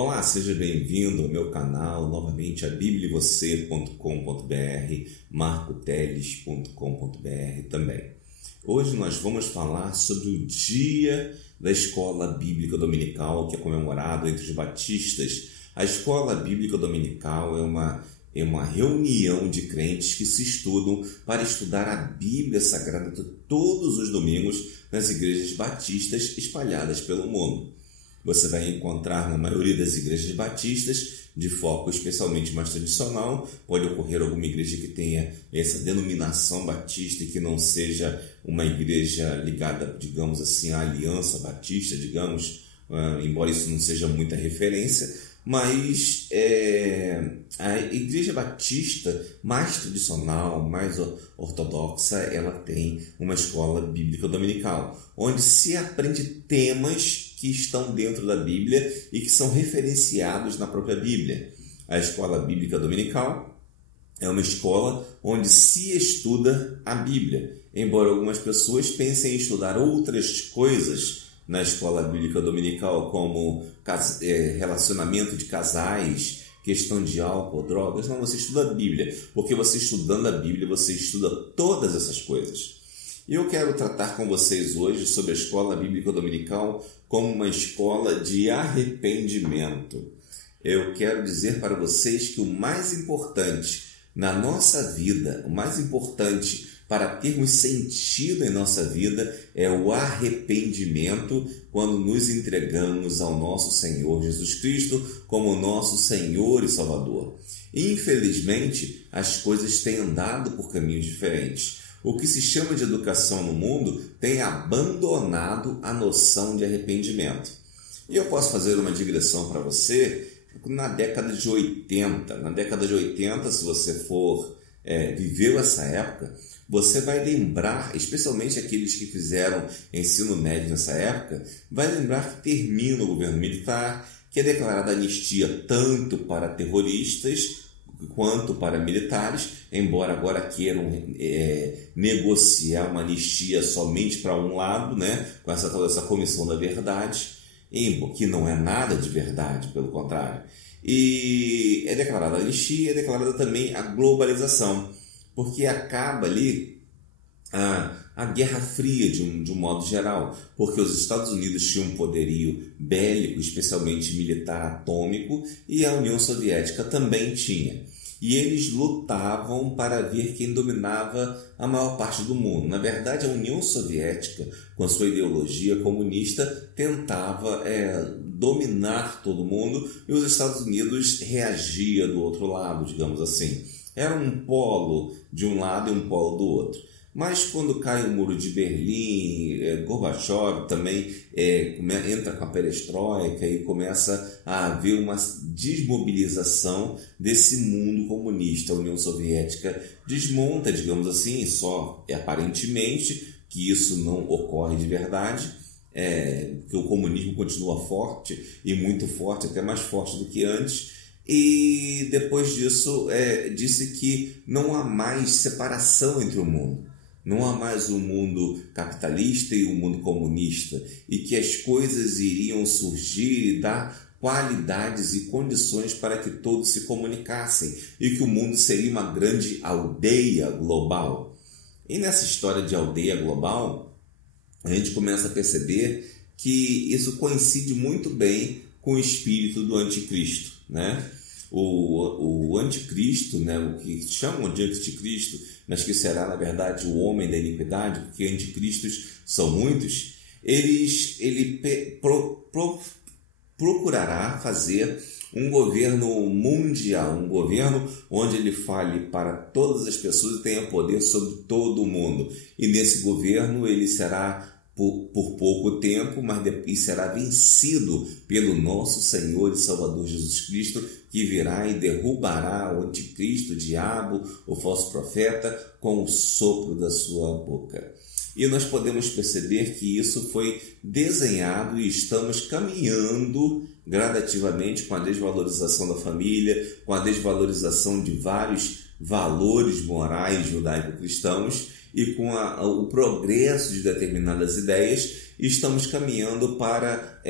Olá, seja bem-vindo ao meu canal, novamente a bibliavocê.com.br, marcoteles.com.br também. Hoje nós vamos falar sobre o Dia da Escola Bíblica Dominical, que é comemorado entre os batistas. A Escola Bíblica Dominical é uma reunião de crentes que se estudam para estudar a Bíblia Sagrada todos os domingos nas igrejas batistas espalhadas pelo mundo. Você vai encontrar na maioria das igrejas batistas, de foco especialmente mais tradicional. Pode ocorrer alguma igreja que tenha essa denominação batista e que não seja uma igreja ligada, digamos assim, à Aliança Batista, embora isso não seja muita referência. Mas a igreja batista mais tradicional, mais ortodoxa, ela tem uma escola bíblica dominical, onde se aprende temas que estão dentro da Bíblia e que são referenciados na própria Bíblia. A escola bíblica dominical é uma escola onde se estuda a Bíblia, embora algumas pessoas pensem em estudar outras coisas na escola bíblica dominical, como relacionamento de casais, questão de álcool, drogas. Não, você estuda a Bíblia, porque você estudando a Bíblia, você estuda todas essas coisas. E eu quero tratar com vocês hoje sobre a escola bíblica dominical como uma escola de arrependimento. Eu quero dizer para vocês que o mais importante na nossa vida, o mais importante para termos sentido em nossa vida é o arrependimento quando nos entregamos ao nosso Senhor Jesus Cristo como nosso Senhor e Salvador. Infelizmente, as coisas têm andado por caminhos diferentes. O que se chama de educação no mundo tem abandonado a noção de arrependimento. E eu posso fazer uma digressão para você na década de 80. Na década de 80, se você viveu essa época, você vai lembrar, especialmente aqueles que fizeram ensino médio nessa época, vai lembrar que termina o governo militar, que é declarada anistia tanto para terroristas quanto para militares, embora agora queiram negociar uma anistia somente para um lado, com essa comissão da verdade, que não é nada de verdade, pelo contrário. E é declarada a anistia, é declarada também a globalização, porque acaba ali a Guerra Fria de um modo geral, porque os Estados Unidos tinham um poderio bélico, especialmente militar atômico, e a União Soviética também tinha. E eles lutavam para ver quem dominava a maior parte do mundo. Na verdade, a União Soviética, com a sua ideologia comunista, tentava dominar todo mundo, e os Estados Unidos reagia do outro lado, digamos assim. Era um polo de um lado e um polo do outro. Mas quando cai o muro de Berlim, Gorbachev também entra com a perestroika e começa a haver uma desmobilização desse mundo comunista. A União Soviética desmonta, digamos assim, só aparentemente que isso não ocorre de verdade, que o comunismo continua forte e muito forte, até mais forte do que antes. E depois disso disse que não há mais separação entre o mundo. Não há mais um mundo capitalista e um mundo comunista, e que as coisas iriam surgir e dar qualidades e condições para que todos se comunicassem, e que o mundo seria uma grande aldeia global. E nessa história de aldeia global, a gente começa a perceber que isso coincide muito bem com o espírito do anticristo, O anticristo, o que chamam de anticristo, mas que será na verdade o homem da iniquidade, porque anticristos são muitos, ele procurará fazer um governo mundial, um governo onde ele fale para todas as pessoas e tenha poder sobre todo o mundo. E nesse governo ele será por pouco tempo, mas será vencido pelo nosso Senhor e Salvador Jesus Cristo, que virá e derrubará o anticristo, o diabo, o falso profeta, com o sopro da sua boca. E nós podemos perceber que isso foi desenhado e estamos caminhando gradativamente com a desvalorização da família, com a desvalorização de vários valores morais judaico-cristãos, e com o progresso de determinadas ideias, estamos caminhando para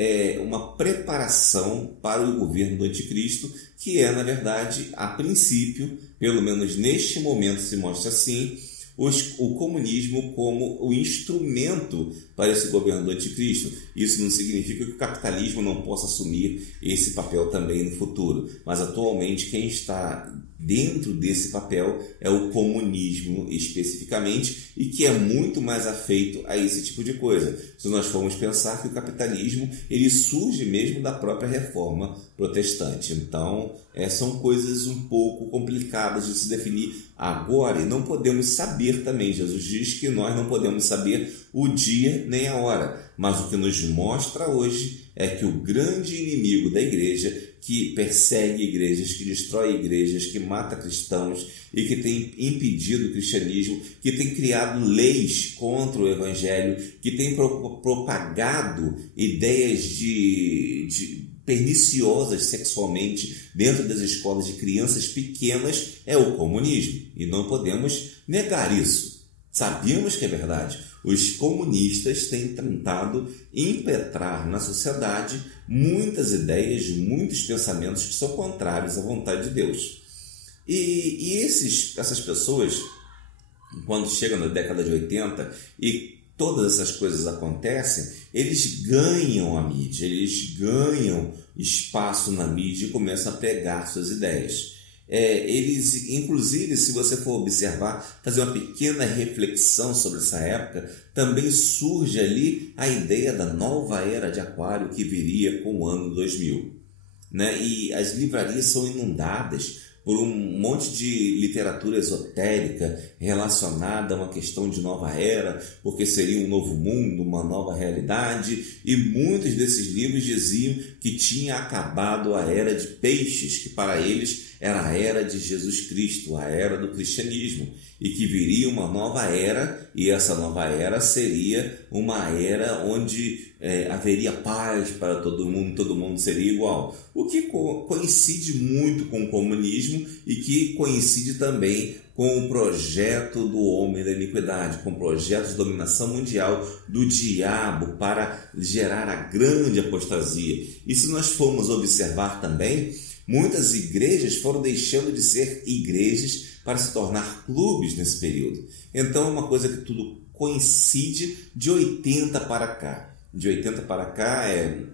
uma preparação para o governo do anticristo, que é, na verdade, a princípio, pelo menos neste momento se mostra assim, o comunismo como o instrumento para esse governo do anticristo. Isso não significa que o capitalismo não possa assumir esse papel também no futuro, mas atualmente quem está dentro desse papel é o comunismo especificamente, e que é muito mais afeito a esse tipo de coisa. Se nós formos pensar que o capitalismo ele surge mesmo da própria reforma protestante. Então, são coisas um pouco complicadas de se definir agora, e não podemos saber também. Jesus diz que nós não podemos saber o dia nem a hora, mas o que nos mostra hoje é que o grande inimigo da igreja, que persegue igrejas, que destrói igrejas, que mata cristãos e que tem impedido o cristianismo, que tem criado leis contra o evangelho, que tem propagado ideias de perniciosas sexualmente dentro das escolas de crianças pequenas, é o comunismo. E não podemos negar isso. Sabemos que é verdade. Os comunistas têm tentado impetrar na sociedade muitas ideias, muitos pensamentos que são contrários à vontade de Deus. E essas pessoas, quando chegam na década de 80 e todas essas coisas acontecem, eles ganham a mídia, eles ganham espaço na mídia e começam a pregar suas ideias. Eles, inclusive, se você for observar, fazer uma pequena reflexão sobre essa época, também surge ali a ideia da nova era de Aquário que viria com o ano 2000. Né? E as livrarias são inundadas por um monte de literatura esotérica relacionada a uma questão de nova era, porque seria um novo mundo, uma nova realidade, e muitos desses livros diziam que tinha acabado a era de peixes, que para eles era a era de Jesus Cristo, a era do cristianismo, e que viria uma nova era, e essa nova era seria uma era onde haveria paz para todo mundo seria igual. O que coincide muito com o comunismo e que coincide também com o projeto do homem da iniquidade, com o projeto de dominação mundial do diabo para gerar a grande apostasia. E se nós formos observar também, muitas igrejas foram deixando de ser igrejas para se tornar clubes nesse período. Então é uma coisa que tudo coincide de 80 para cá. De 80 para cá,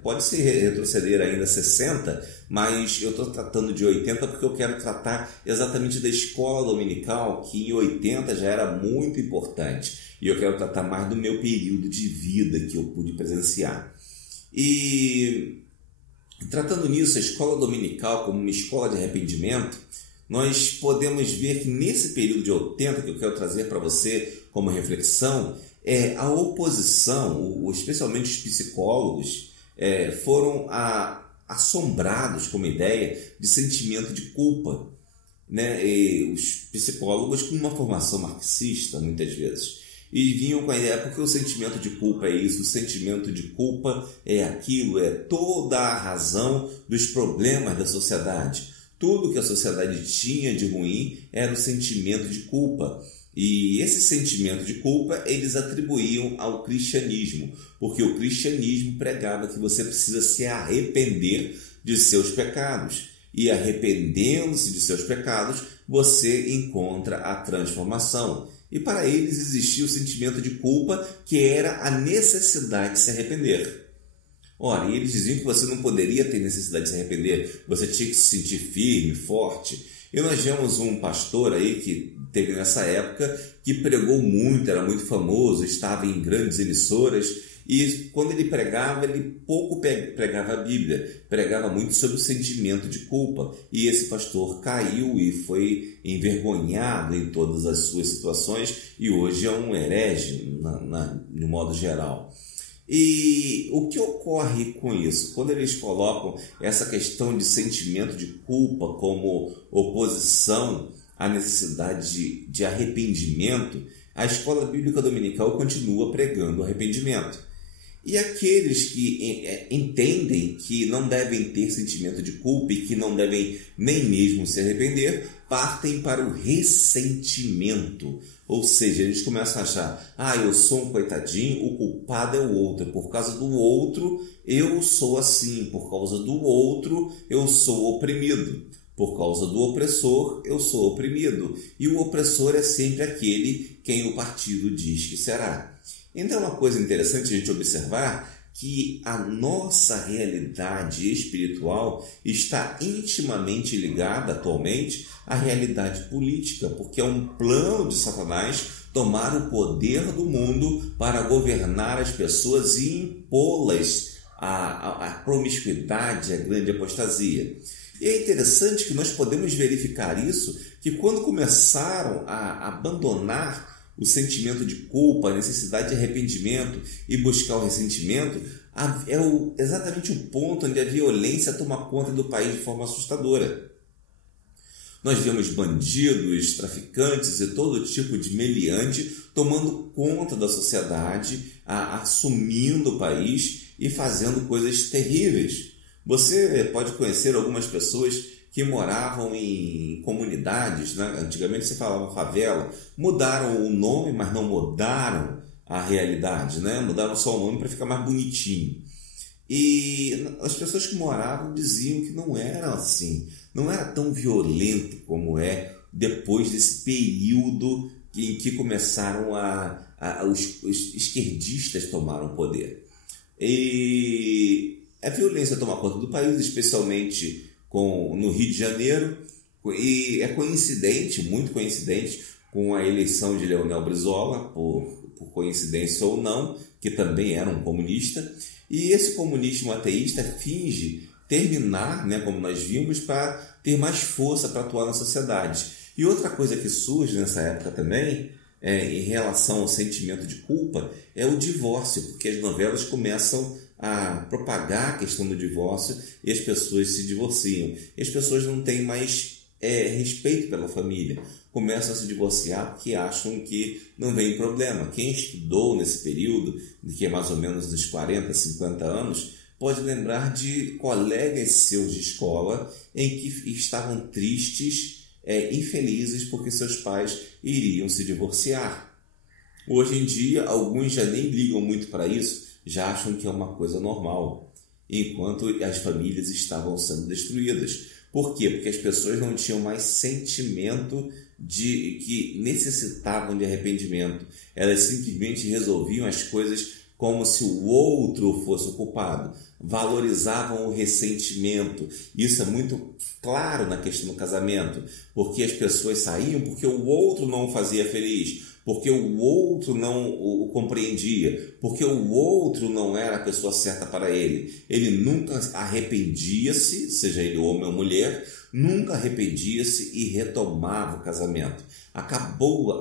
pode se retroceder ainda 60, mas eu estou tratando de 80 porque eu quero tratar exatamente da escola dominical, que em 80 já era muito importante. E eu quero tratar mais do meu período de vida que eu pude presenciar. E tratando nisso, a escola dominical como uma escola de arrependimento, nós podemos ver que nesse período de 80, que eu quero trazer para você como reflexão, a oposição, especialmente os psicólogos, foram assombrados com uma ideia de sentimento de culpa. Né? E os psicólogos com uma formação marxista, muitas vezes, e vinham com a ideia, porque o sentimento de culpa é isso, o sentimento de culpa é aquilo, é toda a razão dos problemas da sociedade. Tudo que a sociedade tinha de ruim era o sentimento de culpa. E esse sentimento de culpa eles atribuíam ao cristianismo, porque o cristianismo pregava que você precisa se arrepender de seus pecados. E arrependendo-se de seus pecados, você encontra a transformação. E para eles existia o sentimento de culpa, que era a necessidade de se arrepender. Ora, e eles diziam que você não poderia ter necessidade de se arrepender, você tinha que se sentir firme, forte. E nós vemos um pastor aí que teve nessa época, que pregou muito, era muito famoso, estava em grandes emissoras, e quando ele pregava, ele pouco pregava a Bíblia, pregava muito sobre o sentimento de culpa, e esse pastor caiu e foi envergonhado em todas as suas situações, e hoje é um herege, no modo geral. E o que ocorre com isso? Quando eles colocam essa questão de sentimento de culpa como oposição à necessidade de arrependimento, a escola bíblica dominical continua pregando arrependimento. E aqueles que entendem que não devem ter sentimento de culpa e que não devem nem mesmo se arrepender, partem para o ressentimento. Ou seja, eles começam a achar, eu sou um coitadinho, o culpado é o outro. Por causa do outro, eu sou assim. Por causa do outro, eu sou oprimido. Por causa do opressor, eu sou oprimido. E o opressor é sempre aquele quem o partido diz que será. Então, uma coisa interessante a gente observar que a nossa realidade espiritual está intimamente ligada atualmente à realidade política, porque é um plano de Satanás tomar o poder do mundo para governar as pessoas e impô-las à promiscuidade, à grande apostasia. E é interessante que nós podemos verificar isso, que quando começaram a abandonar o sentimento de culpa, a necessidade de arrependimento e buscar o ressentimento, é exatamente o ponto onde a violência toma conta do país de forma assustadora. Nós vemos bandidos, traficantes e todo tipo de meliante tomando conta da sociedade, assumindo o país e fazendo coisas terríveis. Você pode conhecer algumas pessoas que moravam em comunidades, né? Antigamente se falava favela, mudaram o nome, mas não mudaram a realidade, né? Mudaram só o nome para ficar mais bonitinho. E as pessoas que moravam diziam que não era assim, não era tão violento como é depois desse período em que começaram os esquerdistas tomaram o poder. E a violência toma conta do país, especialmente no Rio de Janeiro, e é coincidente, muito coincidente, com a eleição de Leonel Brizola, por coincidência ou não, que também era um comunista, e esse comunismo ateísta finge terminar, né, como nós vimos, para ter mais força para atuar na sociedade. E outra coisa que surge nessa época também, em relação ao sentimento de culpa, é o divórcio, porque as novelas começam a propagar a questão do divórcio e as pessoas se divorciam. E as pessoas não têm mais respeito pela família, começam a se divorciar porque acham que não vem problema. Quem estudou nesse período, que é mais ou menos dos 40, 50 anos, pode lembrar de colegas seus de escola em que estavam tristes, infelizes porque seus pais iriam se divorciar. Hoje em dia, alguns já nem ligam muito para isso, já acham que é uma coisa normal, enquanto as famílias estavam sendo destruídas. Por quê? Porque as pessoas não tinham mais sentimento de que necessitavam de arrependimento. Elas simplesmente resolviam as coisas como se o outro fosse o culpado. Valorizavam o ressentimento. Isso é muito claro na questão do casamento, porque as pessoas saíam porque o outro não o fazia feliz, porque o outro não o compreendia, porque o outro não era a pessoa certa para ele. Ele nunca arrependia-se, seja ele homem ou mulher, nunca arrependia-se e retomava o casamento. Acabou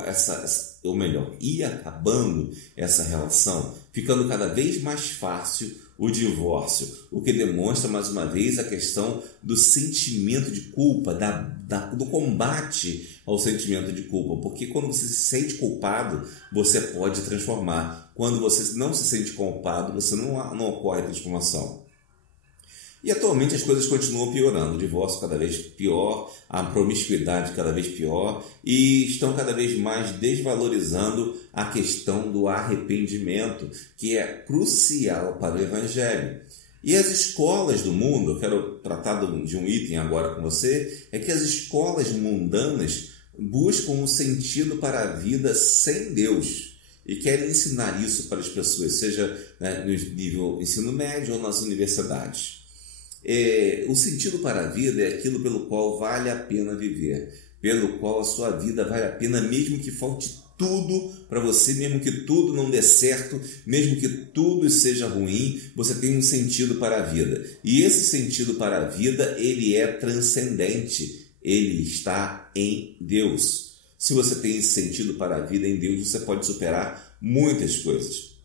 ia acabando essa relação, ficando cada vez mais fácil o divórcio, o que demonstra mais uma vez a questão do sentimento de culpa, do combate ao sentimento de culpa, porque quando você se sente culpado, você pode transformar. Quando você não se sente culpado, você não ocorre a transformação. E atualmente as coisas continuam piorando, o divórcio cada vez pior, a promiscuidade cada vez pior, e estão cada vez mais desvalorizando a questão do arrependimento, que é crucial para o Evangelho. E as escolas do mundo, eu quero tratar de um item agora com você, é que as escolas mundanas buscam um sentido para a vida sem Deus e querem ensinar isso para as pessoas, seja no nível ensino médio ou nas universidades. O sentido para a vida é aquilo pelo qual vale a pena viver, pelo qual a sua vida vale a pena, mesmo que falte tudo para você, mesmo que tudo não dê certo, mesmo que tudo seja ruim, você tem um sentido para a vida. E esse sentido para a vida, ele é transcendente, ele está em Deus. Se você tem esse sentido para a vida em Deus, você pode superar muitas coisas.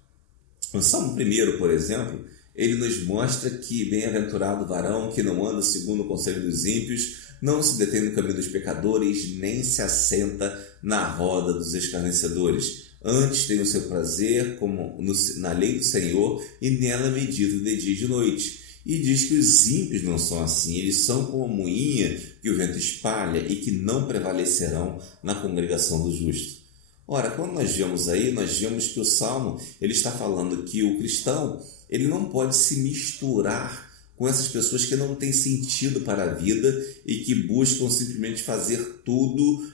O Salmo 1, por exemplo, ele nos mostra que bem-aventurado o varão que não anda segundo o conselho dos ímpios, não se detém no caminho dos pecadores, nem se assenta na roda dos escarnecedores. Antes tem o seu prazer como na lei do Senhor, e nela medita de dia e de noite. E diz que os ímpios não são assim, eles são como a moinha que o vento espalha e que não prevalecerão na congregação do justo. Ora, quando nós vemos aí, nós vemos que o Salmo ele está falando que o cristão ele não pode se misturar com essas pessoas que não têm sentido para a vida e que buscam simplesmente fazer tudo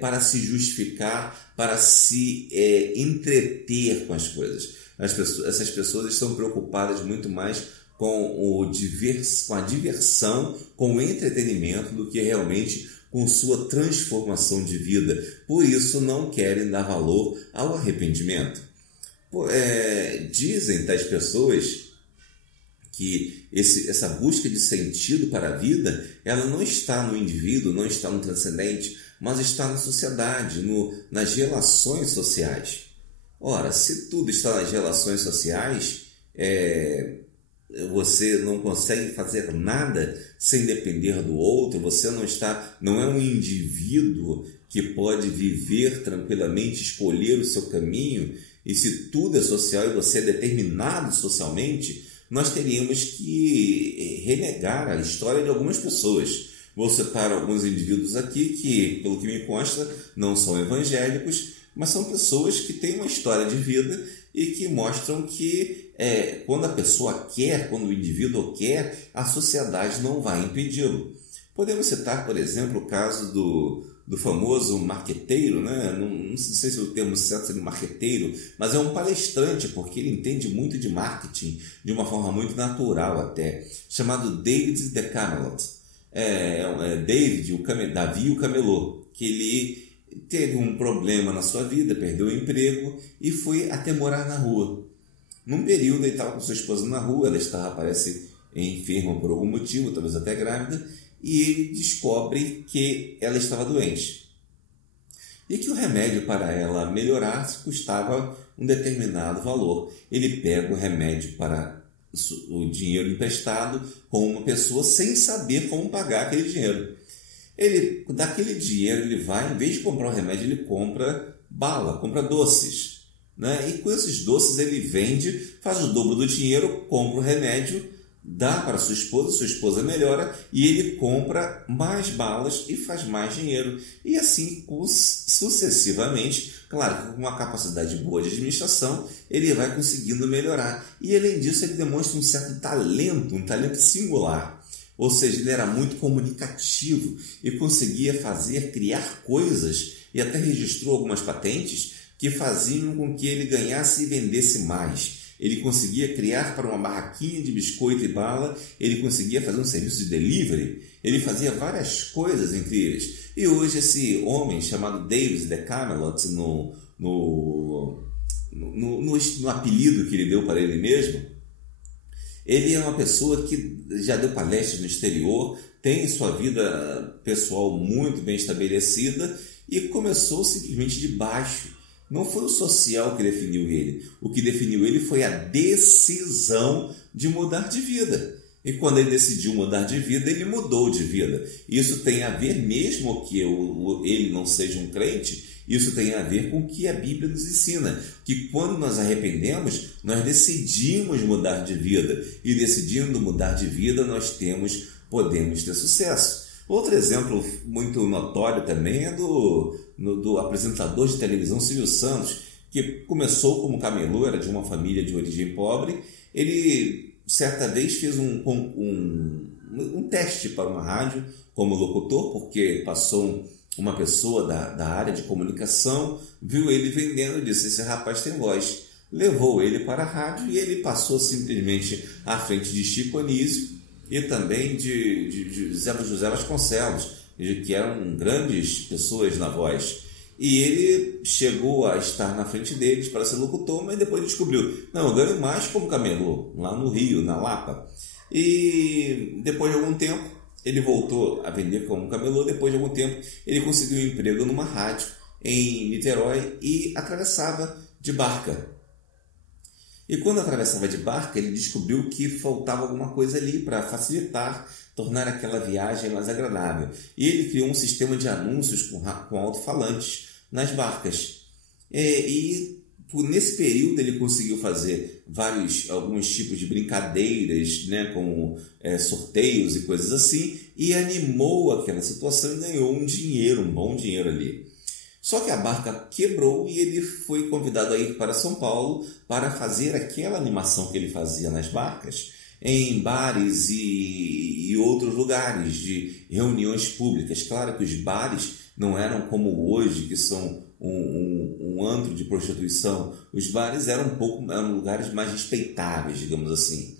para se justificar, para se entreter com as coisas. Essas pessoas estão preocupadas muito mais com a diversão, com o entretenimento, do que realmente com sua transformação de vida. Por isso não querem dar valor ao arrependimento. Dizem tais pessoas que essa busca de sentido para a vida, ela não está no indivíduo, não está no transcendente, mas está na sociedade, nas relações sociais. Ora, se tudo está nas relações sociais, você não consegue fazer nada sem depender do outro, você não é um indivíduo que pode viver tranquilamente, escolher o seu caminho, e se tudo é social e você é determinado socialmente, nós teríamos que renegar a história de algumas pessoas. Vou citar alguns indivíduos aqui que, pelo que me consta, não são evangélicos, mas são pessoas que têm uma história de vida e que mostram que quando a pessoa quer, quando o indivíduo quer, a sociedade não vai impedi-lo. Podemos citar, por exemplo, o caso do famoso marqueteiro, né? Não sei se o termo certo seria marqueteiro, mas é um palestrante, porque ele entende muito de marketing, de uma forma muito natural até, chamado David de Camelot. Davi o Camelô, que ele teve um problema na sua vida, perdeu o emprego e foi até morar na rua. Num período ele estava com sua esposa na rua, ela estava, parece, enferma por algum motivo, talvez até grávida, e ele descobre que ela estava doente. E que o remédio para ela melhorar custava um determinado valor. Ele pega o remédio para o dinheiro emprestado com uma pessoa sem saber como pagar aquele dinheiro. Daquele dinheiro ele vai, em vez de comprar o remédio, ele compra bala, compra doces. Né? E com esses doces ele vende, faz o dobro do dinheiro, compra o remédio, dá para sua esposa melhora e ele compra mais balas e faz mais dinheiro. E assim sucessivamente, claro que com uma capacidade boa de administração, ele vai conseguindo melhorar. E além disso ele demonstra um certo talento, um talento singular. Ou seja, ele era muito comunicativo e conseguia criar coisas e até registrou algumas patentes que faziam com que ele ganhasse e vendesse mais. Ele conseguia criar para uma barraquinha de biscoito e bala, ele conseguia fazer um serviço de delivery, ele fazia várias coisas incríveis. E hoje esse homem chamado David de Camelot, no apelido que ele deu para ele mesmo, ele é uma pessoa que já deu palestras no exterior, tem sua vida pessoal muito bem estabelecida e começou simplesmente de baixo. Não foi o social que definiu ele. O que definiu ele foi a decisão de mudar de vida. E quando ele decidiu mudar de vida, ele mudou de vida. Isso tem a ver, mesmo que ele não seja um crente, isso tem a ver com o que a Bíblia nos ensina. Que quando nós arrependemos, nós decidimos mudar de vida. E decidindo mudar de vida, nós podemos ter sucesso. Outro exemplo muito notório também é do apresentador de televisão Silvio Santos, que começou como camelô, era de uma família de origem pobre. Ele, certa vez, fez um teste para uma rádio como locutor, porque passou uma pessoa da área de comunicação, viu ele vendendo e disse: esse rapaz tem voz. Levou ele para a rádio e ele passou simplesmente à frente de Chico Anísio e também de José Vasconcelos, que eram grandes pessoas na voz. E ele chegou a estar na frente deles para ser locutor, mas depois descobriu: não, eu ganho mais como camelô, lá no Rio, na Lapa. E depois de algum tempo, ele voltou a vender como camelô. Depois de algum tempo, ele conseguiu um emprego numa rádio em Niterói e atravessava de barca. E quando atravessava de barca, ele descobriu que faltava alguma coisa ali para facilitar, tornar aquela viagem mais agradável. E ele criou um sistema de anúncios com alto-falantes nas barcas. Nesse período ele conseguiu fazer alguns tipos de brincadeiras, né, como sorteios e coisas assim, e animou aquela situação e ganhou um bom dinheiro ali. Só que a barca quebrou e ele foi convidado a ir para São Paulo para fazer aquela animação que ele fazia nas barcas em bares e outros lugares de reuniões públicas. Claro que os bares não eram como hoje, que são um antro de prostituição. Os bares eram lugares mais respeitáveis, digamos assim.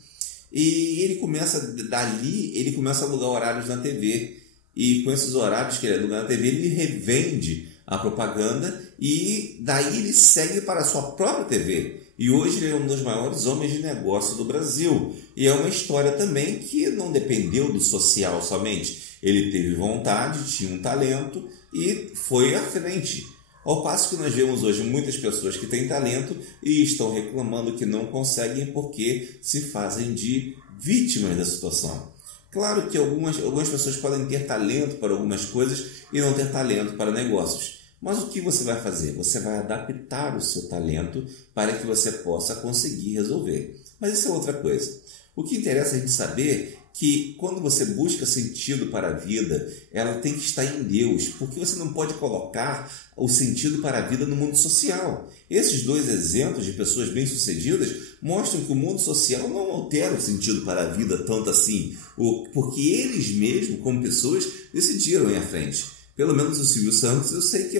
E ele começa a alugar horários na TV. E com esses horários que ele aluga na TV, ele revende a propaganda e daí ele segue para a sua própria TV. E hoje ele é um dos maiores homens de negócio do Brasil. E é uma história também que não dependeu do social somente. Ele teve vontade, tinha um talento e foi à frente. Ao passo que nós vemos hoje muitas pessoas que têm talento e estão reclamando que não conseguem porque se fazem de vítimas da situação. Claro que algumas pessoas podem ter talento para algumas coisas e não ter talento para negócios. Mas o que você vai fazer? Você vai adaptar o seu talento para que você possa conseguir resolver. Mas isso é outra coisa. O que interessa a gente saber que quando você busca sentido para a vida, ela tem que estar em Deus, porque você não pode colocar o sentido para a vida no mundo social. Esses dois exemplos de pessoas bem-sucedidas mostram que o mundo social não altera o sentido para a vida tanto assim, porque eles mesmos, como pessoas, decidiram ir à frente. Pelo menos o Silvio Santos, eu sei que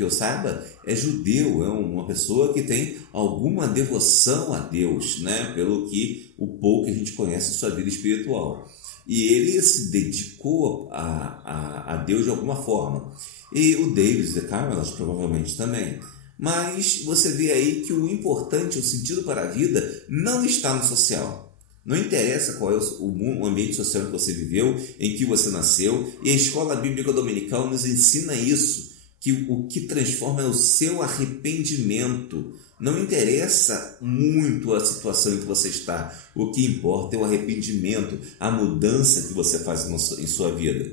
eu saiba, é judeu, é uma pessoa que tem alguma devoção a Deus, né? Pelo que o pouco que a gente conhece de sua vida espiritual. E ele se dedicou a Deus de alguma forma. E o David Cameron provavelmente também. Mas você vê aí que o importante, o sentido para a vida, não está no social. Não interessa qual é o ambiente social que você viveu, em que você nasceu, e a escola bíblica dominical nos ensina isso, que o que transforma é o seu arrependimento. Não interessa muito a situação em que você está, o que importa é o arrependimento, a mudança que você faz em sua vida.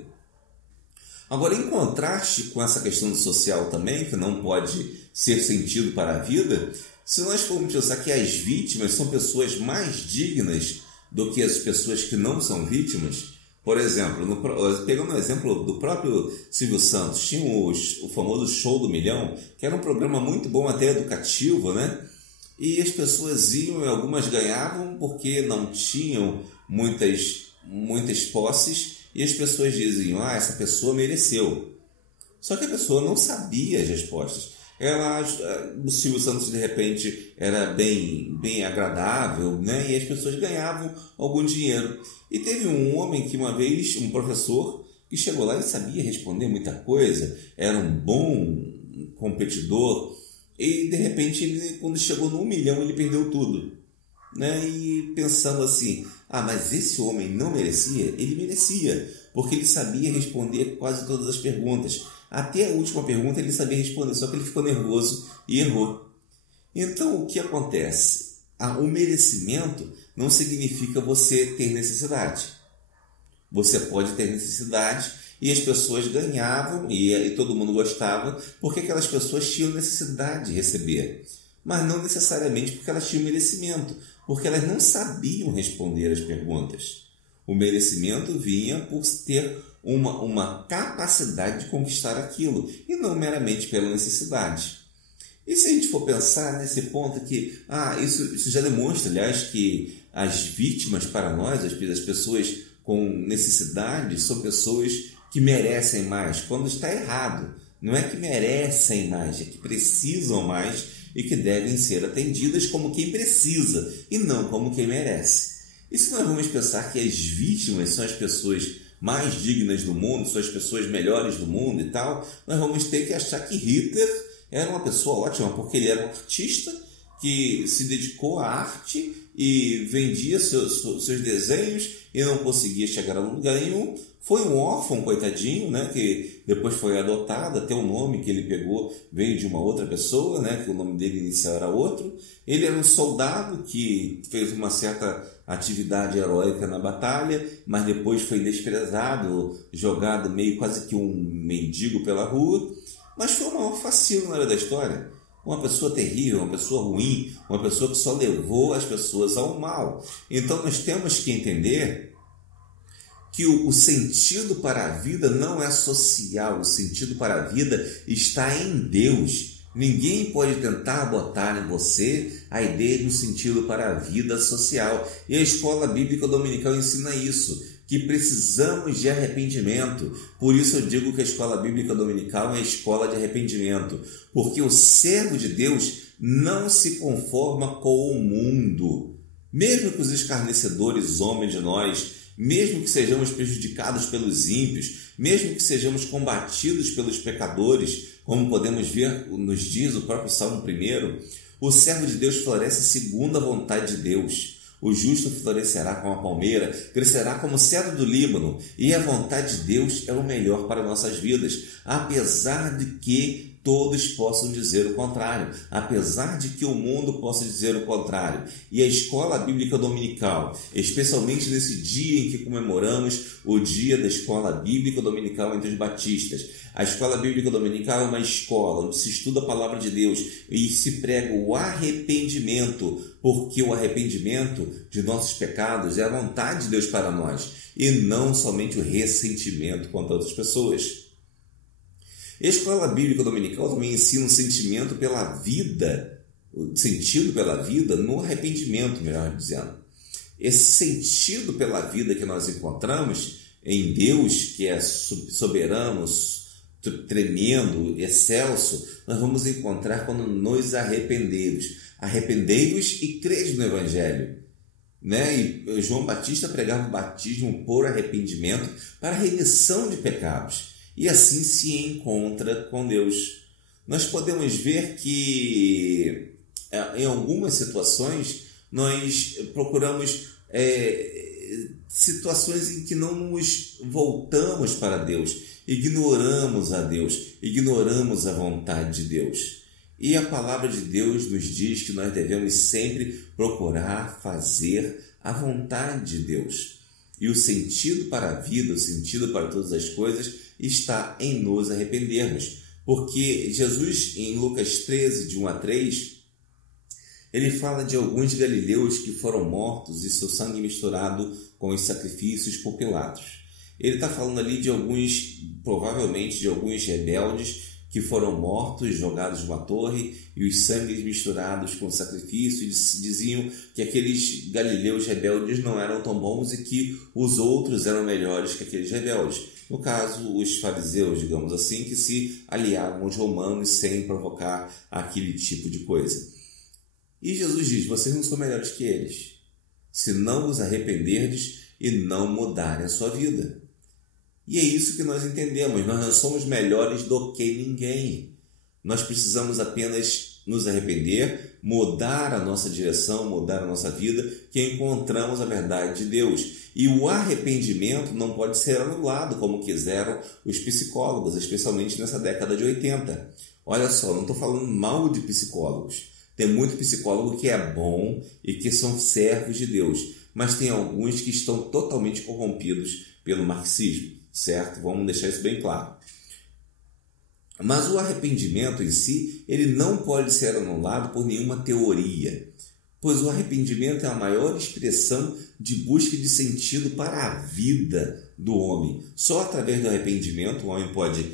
Agora, em contraste com essa questão do social também, que não pode ser sentido para a vida, se nós formos pensar que as vítimas são pessoas mais dignas do que as pessoas que não são vítimas, por exemplo, pegando o exemplo do próprio Silvio Santos, tinha o famoso Show do Milhão, que era um programa muito bom, até educativo, né? E as pessoas iam e algumas ganhavam porque não tinham muitas posses e as pessoas diziam, essa pessoa mereceu. Só que a pessoa não sabia as respostas. O Silvio Santos de repente era bem agradável, né? E as pessoas ganhavam algum dinheiro. E teve um homem que uma vez, um professor, que chegou lá e sabia responder muita coisa, era um bom competidor, e de repente, quando chegou no 1 milhão, ele perdeu tudo. Né? E pensando assim, mas esse homem não merecia? Ele merecia, porque ele sabia responder quase todas as perguntas. Até a última pergunta ele sabia responder, só que ele ficou nervoso e errou. Então, o que acontece? O merecimento não significa você ter necessidade. Você pode ter necessidade e as pessoas ganhavam e todo mundo gostava porque aquelas pessoas tinham necessidade de receber. Mas não necessariamente porque elas tinham merecimento, porque elas não sabiam responder as perguntas. O merecimento vinha por ter uma capacidade de conquistar aquilo, e não meramente pela necessidade. E se a gente for pensar nesse ponto que, isso já demonstra, aliás, que as vítimas para nós, as pessoas com necessidade, são pessoas que merecem mais, quando está errado. Não é que merecem mais, é que precisam mais e que devem ser atendidas como quem precisa e não como quem merece. E se nós vamos pensar que as vítimas são as pessoas mais dignas do mundo, são as pessoas melhores do mundo e tal, nós vamos ter que achar que Hitler era uma pessoa ótima, porque ele era um artista que se dedicou à arte e vendia seus desenhos e não conseguia chegar a lugar nenhum. Foi um órfão, coitadinho, né, que depois foi adotado, até o nome que ele pegou veio de uma outra pessoa, né, que o nome dele inicial era outro. Ele era um soldado que fez uma certa atividade heróica na batalha, mas depois foi desprezado, jogado meio quase que um mendigo pela rua. Mas foi o maior fascínio na hora da história. uma pessoa terrível, uma pessoa ruim, uma pessoa que só levou as pessoas ao mal. Então nós temos que entender que o sentido para a vida não é social, o sentido para a vida está em Deus. Ninguém pode tentar botar em você a ideia do sentido para a vida social. E a escola bíblica dominical ensina isso, que precisamos de arrependimento. Por isso eu digo que a escola bíblica dominical é a escola de arrependimento, porque o servo de Deus não se conforma com o mundo. Mesmo que os escarnecedores zombem de nós, mesmo que sejamos prejudicados pelos ímpios, mesmo que sejamos combatidos pelos pecadores, como podemos ver nos dias do próprio Salmo 1, o servo de Deus floresce segundo a vontade de Deus. O justo florescerá como a palmeira, crescerá como o cedro do Líbano, e a vontade de Deus é o melhor para nossas vidas, apesar de que todos possam dizer o contrário, apesar de que o mundo possa dizer o contrário. E a escola bíblica dominical, especialmente nesse dia em que comemoramos o dia da escola bíblica dominical entre os batistas, a escola bíblica dominical é uma escola onde se estuda a palavra de Deus e se prega o arrependimento, porque o arrependimento de nossos pecados é a vontade de Deus para nós, e não somente o ressentimento contra outras pessoas. A escola bíblica dominical também ensina um sentimento pela vida, o sentido pela vida no arrependimento, melhor dizendo. Esse sentido pela vida que nós encontramos em Deus, que é soberano, tremendo, excelso, nós vamos encontrar quando nos arrependemos. Arrependei-vos e crede no Evangelho. E João Batista pregava o batismo por arrependimento para remissão de pecados. E assim se encontra com Deus. Nós podemos ver que em algumas situações nós procuramos situações em que não nos voltamos para Deus, ignoramos a Deus, ignoramos a vontade de Deus. E a palavra de Deus nos diz que nós devemos sempre procurar fazer a vontade de Deus. E o sentido para a vida, o sentido para todas as coisas, está em nos arrependermos. Porque Jesus, em Lucas 13, de 1 a 3, ele fala de alguns galileus que foram mortos e seu sangue misturado com os sacrifícios por Pilatos. Ele está falando ali de alguns, provavelmente de alguns rebeldes que foram mortos, jogados de uma torre, e os sangues misturados com sacrifício, e diziam que aqueles galileus rebeldes não eram tão bons e que os outros eram melhores que aqueles rebeldes. No caso, os fariseus, digamos assim, que se aliaram aos romanos sem provocar aquele tipo de coisa. E Jesus diz: vocês não são melhores que eles, se não vos arrependerdes e não mudarem a sua vida. E é isso que nós entendemos, nós não somos melhores do que ninguém. Nós precisamos apenas nos arrepender, mudar a nossa direção, mudar a nossa vida, que encontramos a verdade de Deus. E o arrependimento não pode ser anulado, como quiseram os psicólogos, especialmente nessa década de 80. Olha só, não estou falando mal de psicólogos. Tem muito psicólogo que é bom e que são servos de Deus, mas tem alguns que estão totalmente corrompidos pelo marxismo. Certo? Vamos deixar isso bem claro. Mas o arrependimento em si, ele não pode ser anulado por nenhuma teoria, pois o arrependimento é a maior expressão de busca de sentido para a vida do homem. Só através do arrependimento o homem pode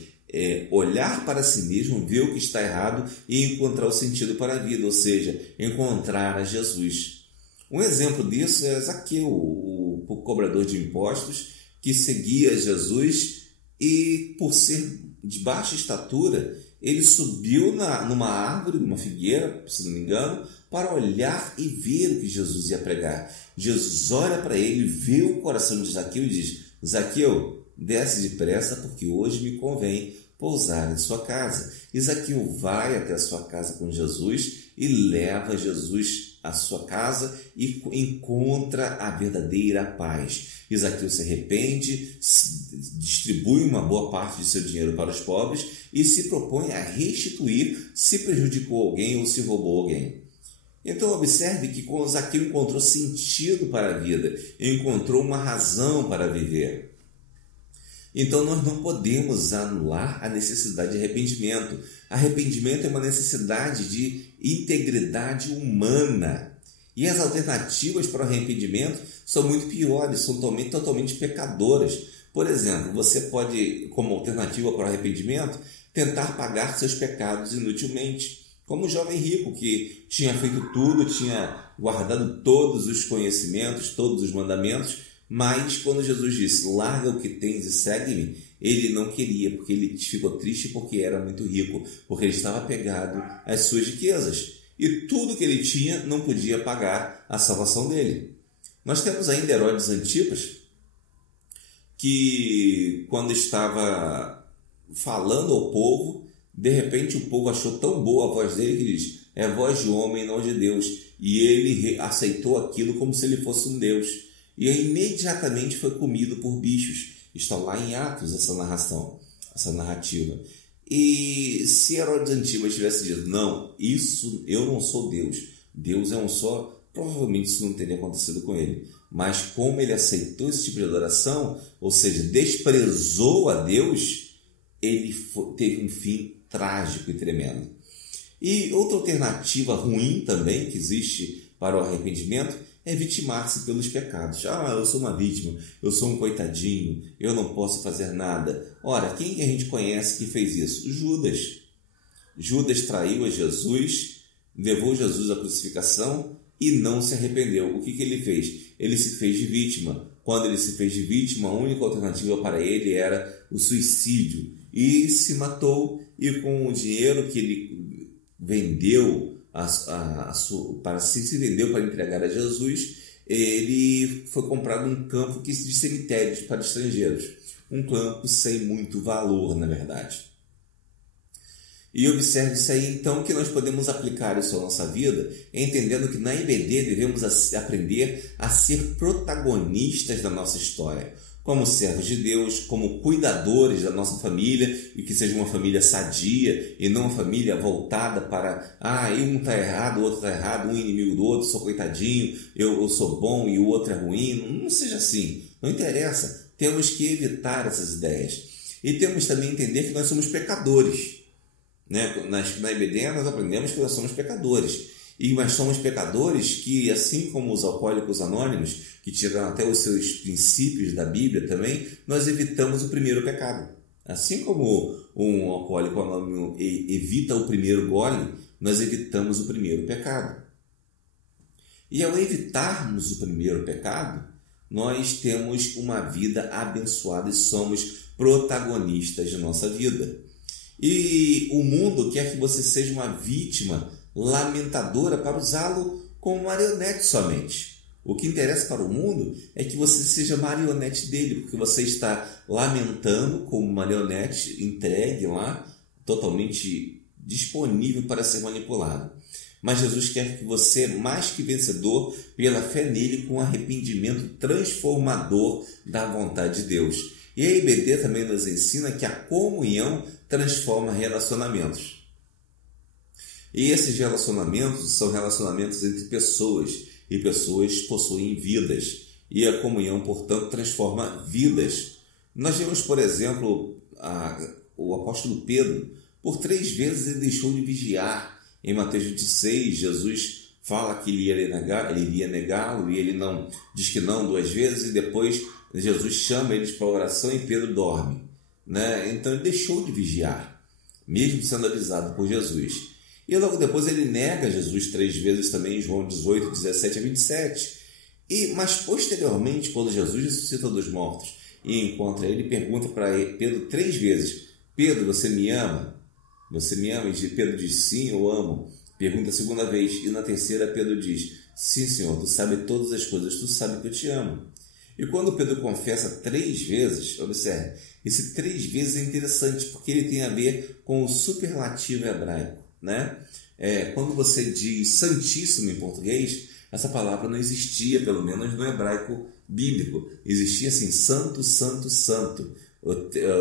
olhar para si mesmo, ver o que está errado e encontrar o sentido para a vida, ou seja, encontrar a Jesus. Um exemplo disso é Zaqueu, o cobrador de impostos, que seguia Jesus e, por ser de baixa estatura, ele subiu numa árvore, numa figueira, se não me engano, para olhar e ver o que Jesus ia pregar. Jesus olha para ele, vê o coração de Zaqueu e diz: Zaqueu, desce depressa, porque hoje me convém pousar em sua casa. E Zaqueu vai até a sua casa com Jesus e leva Jesus à sua casa e encontra a verdadeira paz. E Zaqueu se arrepende, distribui uma boa parte de seu dinheiro para os pobres e se propõe a restituir se prejudicou alguém ou se roubou alguém. Então observe que quando Zaqueu encontrou sentido para a vida, encontrou uma razão para viver. Então nós não podemos anular a necessidade de arrependimento. Arrependimento é uma necessidade de integridade humana. E as alternativas para o arrependimento são muito piores, são totalmente pecadoras. Por exemplo, você pode, como alternativa para o arrependimento, tentar pagar seus pecados inutilmente. Como o jovem rico que tinha feito tudo, tinha guardado todos os conhecimentos, todos os mandamentos, mas quando Jesus disse, larga o que tens e segue-me, ele não queria, porque ele ficou triste porque era muito rico, porque ele estava apegado às suas riquezas. E tudo que ele tinha não podia pagar a salvação dele. Nós temos ainda Herodes Antipas, que quando estava falando ao povo, de repente o povo achou tão boa a voz dele que diz, é voz de homem, não de Deus. E ele aceitou aquilo como se ele fosse um Deus. E imediatamente foi comido por bichos. Está lá em Atos essa narração, essa narrativa. E se Herodes Antipas tivesse dito, não, isso eu não sou Deus, Deus é um só, provavelmente isso não teria acontecido com ele. Mas como ele aceitou esse tipo de adoração, ou seja, desprezou a Deus, ele teve um fim trágico e tremendo. E outra alternativa ruim também que existe para o arrependimento é vitimar-se pelos pecados. Eu sou uma vítima, eu sou um coitadinho, eu não posso fazer nada. Ora, quem que a gente conhece que fez isso? Judas. Judas traiu a Jesus, levou Jesus à crucificação e não se arrependeu. O que ele fez? Ele se fez de vítima. Quando ele se fez de vítima, a única alternativa para ele era o suicídio. E se matou, e com o dinheiro que ele vendeu, se vendeu para entregar a Jesus, ele foi comprado um campo de cemitérios para estrangeiros. Um campo sem muito valor, na verdade. E observe isso aí, então, que nós podemos aplicar isso à nossa vida, entendendo que na IBD devemos aprender a ser protagonistas da nossa história, como servos de Deus, como cuidadores da nossa família, e que seja uma família sadia, e não uma família voltada para, um está errado, o outro está errado, um inimigo do outro, sou coitadinho, eu sou bom e o outro é ruim. Não seja assim, não interessa. Temos que evitar essas ideias. E temos também que entender que nós somos pecadores. Na IBD nós aprendemos que nós somos pecadores. Mas somos pecadores que, assim como os alcoólicos anônimos, que tiraram até os seus princípios da Bíblia também, nós evitamos o primeiro pecado. Assim como um alcoólico anônimo evita o primeiro gole, nós evitamos o primeiro pecado. E ao evitarmos o primeiro pecado, nós temos uma vida abençoada e somos protagonistas de nossa vida. E o mundo quer que você seja uma vítima lamentadora para usá-lo como marionete somente. O que interessa para o mundo é que você seja marionete dele, porque você está lamentando como marionete entregue lá, totalmente disponível para ser manipulado. Mas Jesus quer que você, mais que vencedor, pela fé nele, com arrependimento transformador da vontade de Deus. E a IBD também nos ensina que a comunhão transforma relacionamentos. E esses relacionamentos são relacionamentos entre pessoas, e pessoas possuem vidas. E a comunhão, portanto, transforma vidas. Nós vemos, por exemplo, o apóstolo Pedro, por 3 vezes ele deixou de vigiar. Em Mateus 26, Jesus fala que ele iria negá-lo, e ele não diz que não 2 vezes, e depois Jesus chama eles para a oração e Pedro dorme. Então ele deixou de vigiar, mesmo sendo avisado por Jesus. E logo depois ele nega Jesus 3 vezes também, em João 18, 17 a 27. Mas posteriormente, quando Jesus ressuscita dos mortos e encontra ele, pergunta para Pedro 3 vezes, Pedro, você me ama? Você me ama? E Pedro diz, sim, eu amo. Pergunta a 2ª vez, e na 3ª Pedro diz, sim, Senhor, tu sabes todas as coisas, tu sabes que eu te amo. E quando Pedro confessa 3 vezes, observe, esse 3 vezes é interessante, porque ele tem a ver com o superlativo hebraico. Quando você diz santíssimo em português, essa palavra não existia, pelo menos no hebraico bíblico. Existia assim, santo, santo, santo.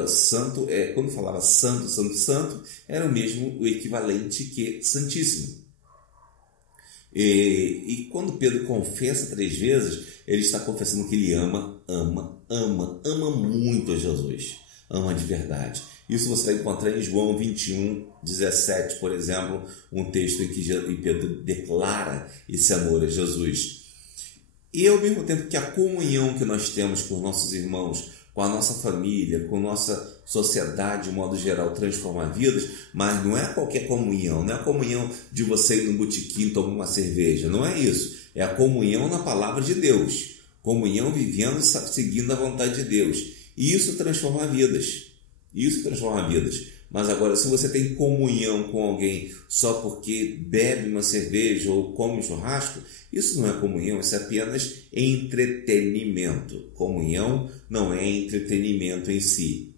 Santo, quando falava santo, santo, santo, era o mesmo, o equivalente que santíssimo. E quando Pedro confessa 3 vezes, ele está confessando que ele ama muito a Jesus, ama de verdade. Isso você vai encontrar em João 21:17, por exemplo, um texto em que Pedro declara esse amor a Jesus. E ao mesmo tempo que a comunhão que nós temos com os nossos irmãos, com a nossa família, com a nossa sociedade, de modo geral, transforma vidas, mas não é qualquer comunhão, não é a comunhão de você ir no botequim tomar uma cerveja, não é isso. É a comunhão na palavra de Deus, comunhão vivendo, seguindo a vontade de Deus. E isso transforma vidas. Mas agora, se você tem comunhão com alguém só porque bebe uma cerveja ou come um churrasco, isso não é comunhão, isso é apenas entretenimento. Comunhão não é entretenimento em si.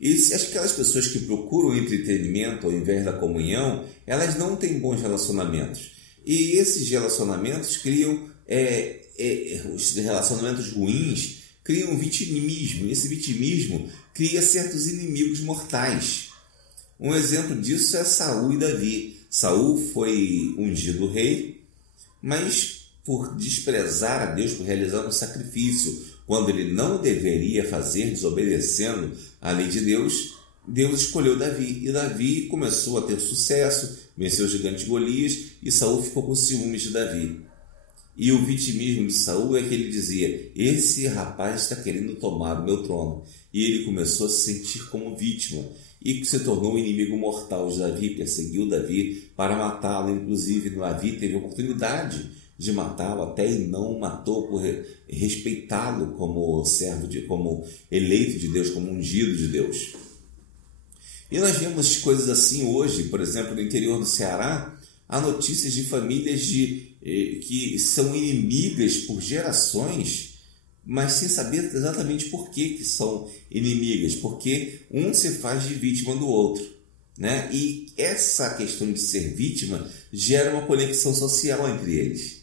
E aquelas pessoas que procuram entretenimento ao invés da comunhão, elas não têm bons relacionamentos. E esses relacionamentos criam, os relacionamentos ruins criam vitimismo. E esse vitimismo cria certos inimigos mortais. Um exemplo disso é Saul e Davi. Saul foi ungido rei, mas por desprezar a Deus, por realizar um sacrifício, quando ele não deveria fazer, desobedecendo a lei de Deus, Deus escolheu Davi. E Davi começou a ter sucesso, venceu o gigante Golias, e Saul ficou com ciúmes de Davi. E o vitimismo de Saul é que ele dizia: esse rapaz está querendo tomar o meu trono. E ele começou a se sentir como vítima e se tornou um inimigo mortal de Davi, perseguiu Davi para matá-lo. Inclusive, Davi teve a oportunidade de matá-lo até e não matou por respeitá-lo como servo, como eleito de Deus, como ungido de Deus. E nós vemos coisas assim hoje, por exemplo, no interior do Ceará, há notícias de famílias que são inimigas por gerações, mas sem saber exatamente por que são inimigas, porque um se faz de vítima do outro, né? E essa questão de ser vítima gera uma conexão social entre eles.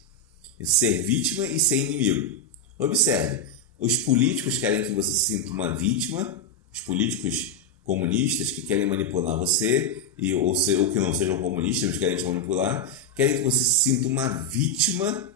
Ser vítima e ser inimigo. Observe, os políticos querem que você se sinta uma vítima, os políticos comunistas que querem manipular você, ou que não sejam comunistas, mas querem te manipular, querem que você se sinta uma vítima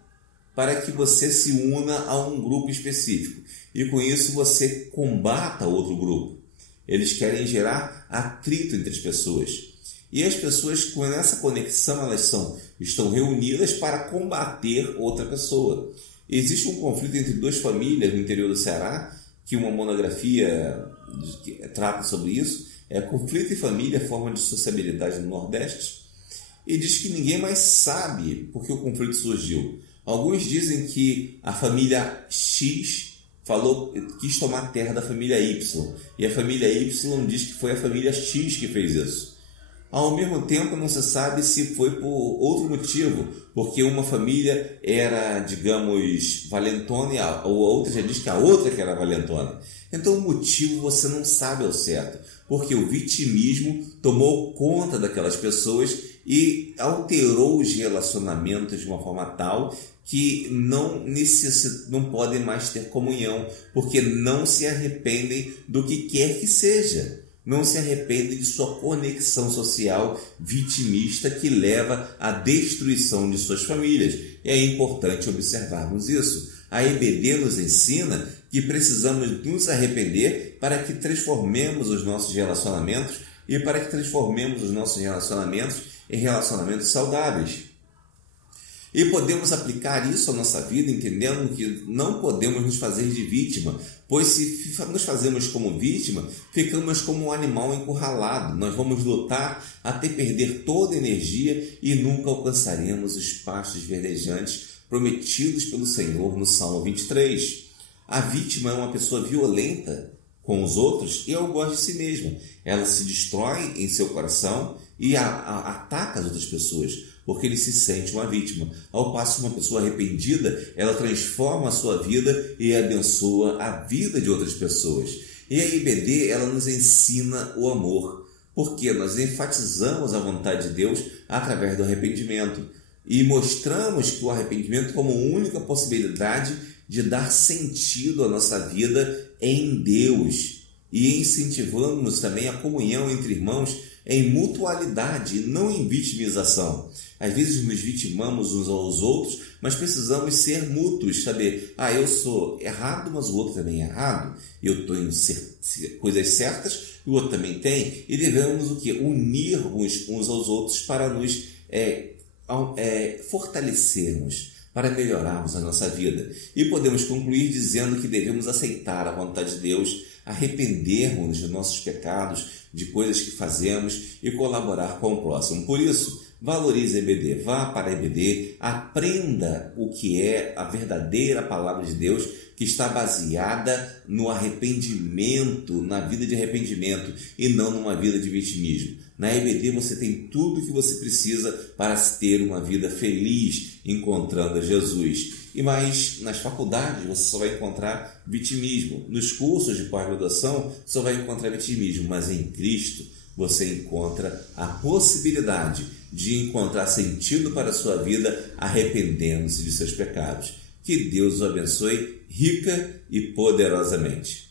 para que você se una a um grupo específico. E com isso você combata outro grupo. Eles querem gerar atrito entre as pessoas. E as pessoas, com essa conexão, elas estão reunidas para combater outra pessoa. Existe um conflito entre 2 famílias no interior do Ceará, que uma monografia que trata sobre isso, é Conflito em Família, Forma de Sociabilidade no Nordeste, e diz que ninguém mais sabe por que o conflito surgiu. Alguns dizem que a família X quis tomar terra da família Y, e a família Y diz que foi a família X que fez isso. Ao mesmo tempo, não se sabe se foi por outro motivo, porque uma família era, digamos, valentona e a outra já diz que a outra que era valentona. Então o motivo você não sabe ao certo, porque o vitimismo tomou conta daquelas pessoas e alterou os relacionamentos de uma forma tal que não podem mais ter comunhão, porque não se arrependem do que quer que seja. Não se arrependem de sua conexão social vitimista que leva à destruição de suas famílias. E é importante observarmos isso. A EBD nos ensina que precisamos nos arrepender para que transformemos os nossos relacionamentos e para que transformemos os nossos relacionamentos em relacionamentos saudáveis. E podemos aplicar isso à nossa vida entendendo que não podemos nos fazer de vítima, pois se nos fazemos como vítima, ficamos como um animal encurralado. Nós vamos lutar até perder toda a energia e nunca alcançaremos os pastos verdejantes prometidos pelo Senhor no Salmo 23. A vítima é uma pessoa violenta com os outros e algoz de si mesma. Ela se destrói em seu coração e ataca as outras pessoas, porque ele se sente uma vítima. Ao passo que uma pessoa arrependida, ela transforma a sua vida e abençoa a vida de outras pessoas. E a IBD, ela nos ensina o amor, porque nós enfatizamos a vontade de Deus através do arrependimento e mostramos que o arrependimento como única possibilidade de dar sentido à nossa vida em Deus, e incentivamos também a comunhão entre irmãos em mutualidade e não em vitimização. Às vezes nos vitimamos uns aos outros, mas precisamos ser mútuos, saber, eu sou errado, mas o outro também é errado, eu estou em coisas certas, o outro também tem, e devemos o quê? Unir uns aos outros para nos fortalecermos, para melhorarmos a nossa vida. E podemos concluir dizendo que devemos aceitar a vontade de Deus, arrependermos dos nossos pecados, de coisas que fazemos e colaborar com o próximo. Por isso, valorize a EBD, vá para a EBD, aprenda o que é a verdadeira palavra de Deus, que está baseada no arrependimento, na vida de arrependimento e não numa vida de vitimismo. Na EBD você tem tudo o que você precisa para ter uma vida feliz encontrando Jesus. E mais nas faculdades você só vai encontrar vitimismo, nos cursos de pós-graduação só vai encontrar vitimismo, mas em Cristo você encontra a possibilidade de encontrar sentido para a sua vida arrependendo-se de seus pecados. Que Deus o abençoe rica e poderosamente.